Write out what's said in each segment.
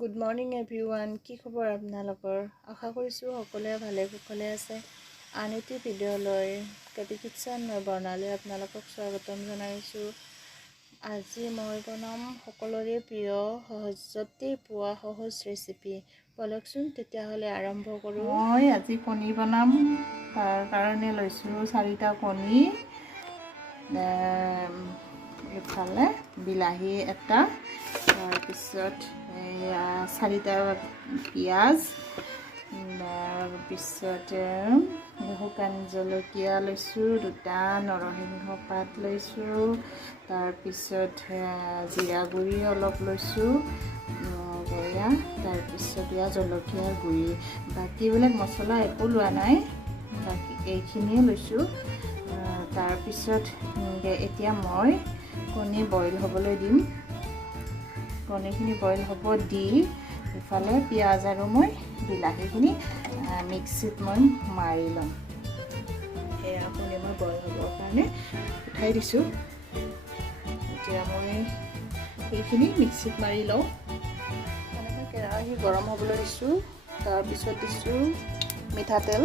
Good morning everyone. কি খবৰ আপোনালোকৰ? আশা কৰিছোঁ সকলোৱে ভালে কুশলে আছে। আন এটি ভিডিঅ'লৈ কেপি কিটচেন মই বৰ্ণালী আপোনালোকক স্বাগতম জনাইছোঁ। আজি মই বনাম সকলোৰে প্ৰিয় সহজতে পোৱা সহজ ৰেচিপি। বলকচোন তেতিয়াহ'লে আৰম্ভ কৰোঁ। মই আজি কণী বনাম। তাৰ কাৰণে লৈছোঁ 4টা কণী, এইফালে বিলাহী এটা, তাৰপিছত 4টা পিঁয়াজ, তাৰপিছতে শুকান জলকীয়া লৈছোঁ 2টা, নৰসিংহ পাত লৈছোঁ, তাৰপিছত জিৰা গুড়ি অলপ লৈছোঁ, তাৰপিছত জলকীয়াৰ গুড়ি, বাকীবিলাক মছলা একো লোৱা নাই, বাকী এইখিনিয়ে লৈছোঁ। তাৰপিছত এতিয়া মই কণী বইল হ'বলৈ দিম। কণীখিনি বইল হ'ব দি ইফালে পিঁয়াজ আৰু মই বিলাহীখিনি মিক্সিত মই মাৰি ল'ম। এয়া কণী মই বইল হ'বৰ কাৰণে উঠাই দিছোঁ। এতিয়া মই এইখিনি মিক্সিত মাৰি লওঁ। তেনেকৈ কেৰাহী গৰম হ'বলৈ দিছোঁ। তাৰপিছত দিছোঁ মিঠাতেল,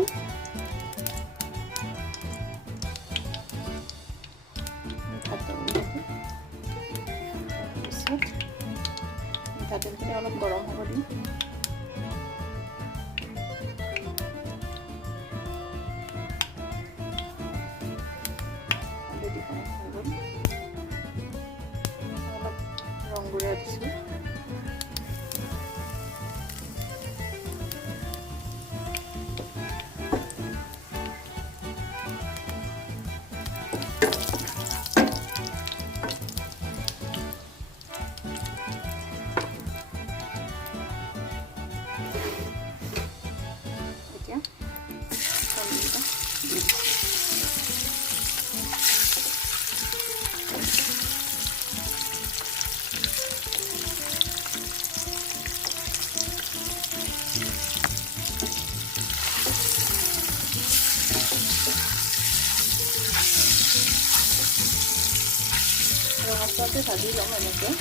মিঠাতেলখিনি অলপ গৰম হ'ব দিম। অলপ ৰং গুড়া দিছোঁ। ৰঙচুৱাকৈ ভাজি ল'ম এনেকৈ।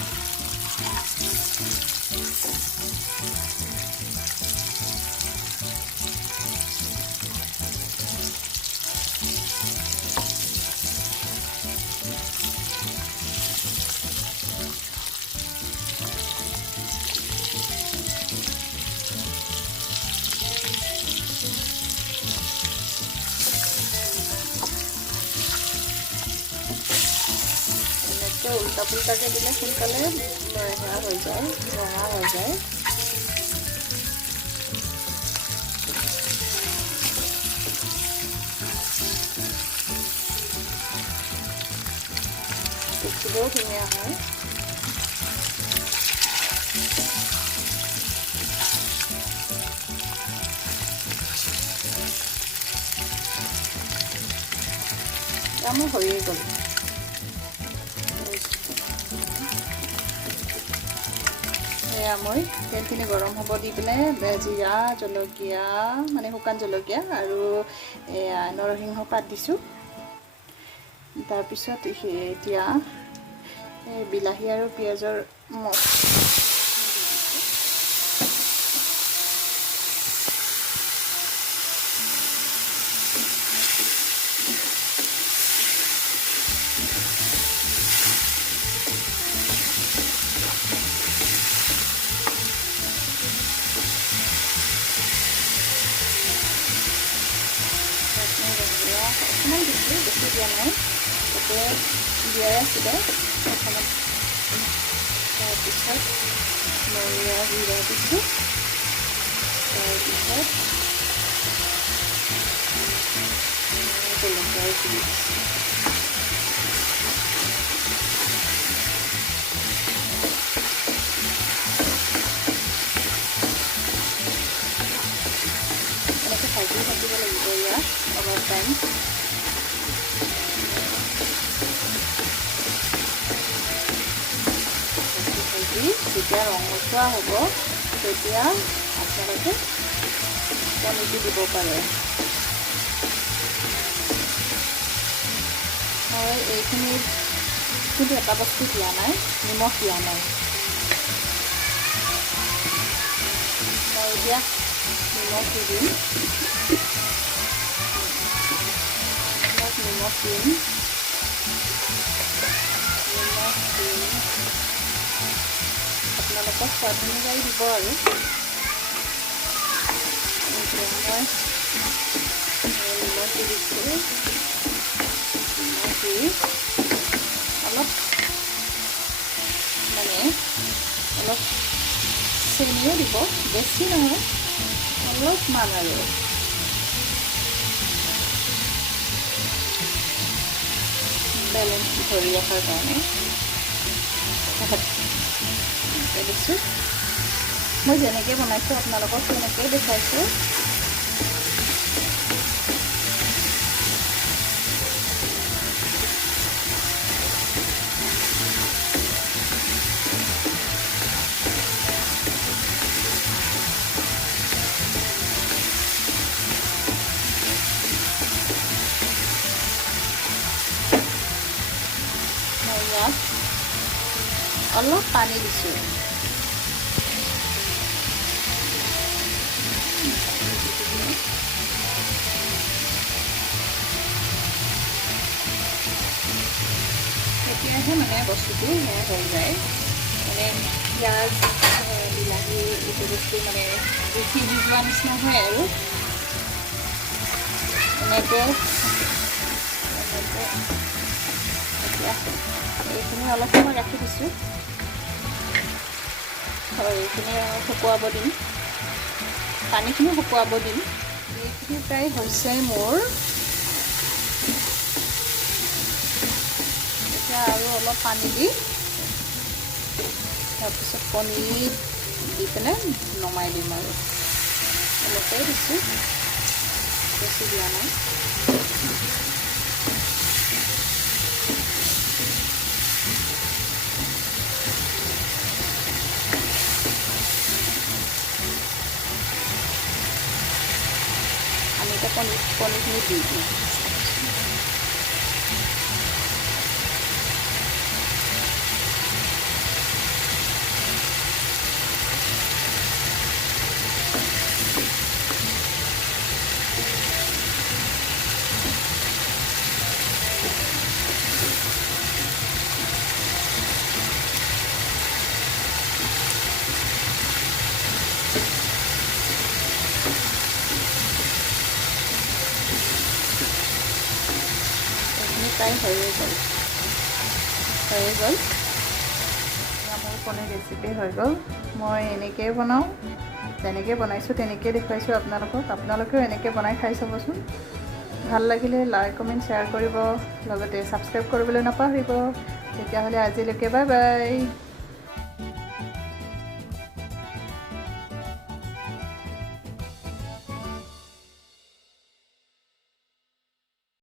উল্টা পুল্টাকৈ দিলে সোনকালে সেয়া হৈ যায়, ৰঙা হৈ যায়। দেখিবও ধুনীয়া হয়। এতিয়া মোৰ হৈয়ে গ'ল। এয়া মই তেলখিনি গৰম হ'ব দি পেলাই জিৰা, জলকীয়া মানে শুকান জলকীয়া আৰু এয়া নৰসিংহ পাত দিছোঁ। তাৰপিছত এতিয়া বিলাহী আৰু পিঁয়াজৰ অকণমান দিছোঁ, বেছি দিয়া নাই, তাতে দিয়াই আছিলে প্ৰথমত। তাৰপিছত মৰিয়া জিৰা দিছোঁ, তাৰপিছত জলকীয়াৰ গুড়ি দিছোঁ। এনেকৈ ভাজি থাকিব লাগিব ইয়াত অলপ টাইম। যেতিয়া ৰঙচুৱা হ'ব তেতিয়া আপোনালোকে কণীটো দিব পাৰে। মই এইখিনিত কিন্তু এটা বস্তু দিয়া নাই, নিমখ দিয়া নাই। এতিয়া নিমখ দি দিম, নিমখ দিম, আপোনালোকৰ সোৱাদ অনুযায়ী দিব আৰু মই নিমখ দি দিছোঁ। নিমখ দি অলপ চেনিও দিব, বেছি নহয়, অলপমান আৰু বেলেঞ্চ ধৰি ৰখাৰ কাৰণে দিছোঁ। মই যেনেকৈ বনাইছোঁ আপোনালোকক তেনেকৈ দেখাইছোঁ। ইয়াত অলপ পানী দিছোঁ। তেতিয়াহে মানে বস্তুটো সেয়া হৈ যায়, মানে পিঁয়াজ বিলাহী এইটো বস্তু মানে সিজি যোৱা নিচিনা হয় আৰু এনেকৈ এতিয়া এইখিনি অলপ সময় ৰাখি দিছোঁ আৰু এইখিনি শুকুৱাব দিম, পানীখিনি শুকুৱাব দিম। এইখিনি প্ৰায় হৈছে মোৰ। এতিয়া আৰু অলপ পানী দি তাৰপিছত কণী দি পেলাই নমাই দিম আৰু অলপেই দিছোঁ, বেছি দিয়া নাই। আমি এতিয়া কণীখিনি দি দিম। প্ৰায় হৈয়ে গ'ল। মোৰ কণীৰ ৰেচিপি হৈ গ'ল। মই এনেকৈয়ে বনাওঁ, যেনেকৈ বনাইছোঁ তেনেকৈ দেখুৱাইছোঁ আপোনালোকক। আপোনালোকেও এনেকৈ বনাই খাই চাবচোন। ভাল লাগিলে লাইক কমেণ্ট শ্বেয়াৰ কৰিব, লগতে ছাবস্ক্ৰাইব কৰিবলৈ নাপাহৰিব। তেতিয়াহ'লে আজিলৈকে বাই বাই।